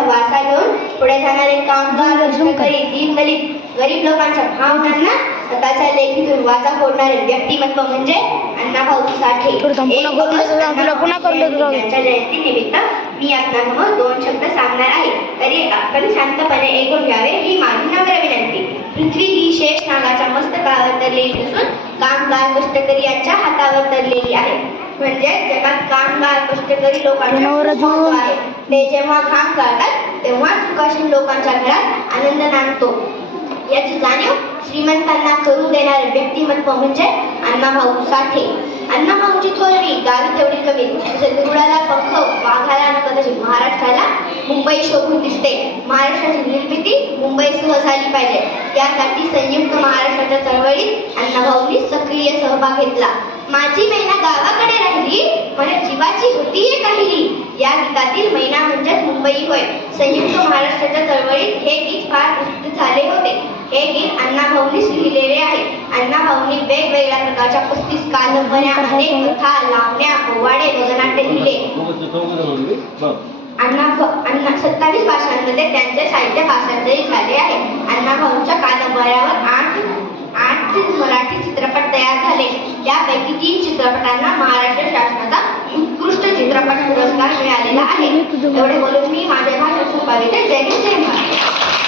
वारसा घेऊन पुढे जाणारे कामगार गरीब लोकांच्या भावनांना स्वतःच्या लेखीतून वाचा फोडणारे व्यक्तिमत्व म्हणजे अण्णाभाऊ साठे. त्यांच्या जयंतीनिमित्त मी आपल्यासमोर 2 शब्द सांगणार आहे, तरी आपण शांतपणे ऐकून घ्यावे ही माझी नम्र विनंती. पृथ्वी ही शेष नागाच्या मस्तकावर तरलेली असून कामगार कष्टकरी यांच्या हातावर तरलेली आहे. म्हणजे जगात कामगार कष्टकरी लोकांचे आहे. ते जेव्हा काम करतात तेव्हा सुखाशील लोकांच्या घरात आनंद नांदतो. याची जाणीव श्रीमंतांना करू देणारे व्यक्तिमत्व म्हणजे अण्णाभाऊ साठे. अण्णाभाऊची थोरवी गावी तेवढी कमी, जसे गरुडाला पंख वाघाला नका तशी महाराष्ट्राला मुंबई शोभून दिसते. महाराष्ट्राची निर्मिती मुंबईसह झाली पाहिजे, यासाठी संयुक्त महाराष्ट्राच्या चळवळीत अण्णाभाऊंनी सक्रिय सहभाग घेतला. माझी मैना गावाकडे राहिली मला जीवाची होती एक राहिली, या गीतातील मैना म्हणजेच मुंबई होय. संयुक्त महाराष्ट्राच्या चळवळीत हे गीत फार प्रसिद्ध झाले होते. हे गीत अण्णाभाऊंनीच लिहिलेले आहे. अण्णाभाऊंनी वेगवेगळ्या प्रकारच्या 35 कादंबऱ्या, अनेक कथा, लावण्या, पोवाडे, गगनाट्य लिहिले. 27 भाषांमध्ये त्यांचे साहित्य भाषांतरित झाले आहे. अण्णाभाऊंच्या कादंबऱ्यावर 8 मराठी चित्रपट तयार झाले. त्यापैकी 3 चित्रपटांना महाराष्ट्र शासनाचा उत्कृष्ट चित्रपट पुरस्कार मिळालेला आहे. एवढे बोलून मी माझे भाषण संपविते. जय हिंद, जय महाराष्ट्र.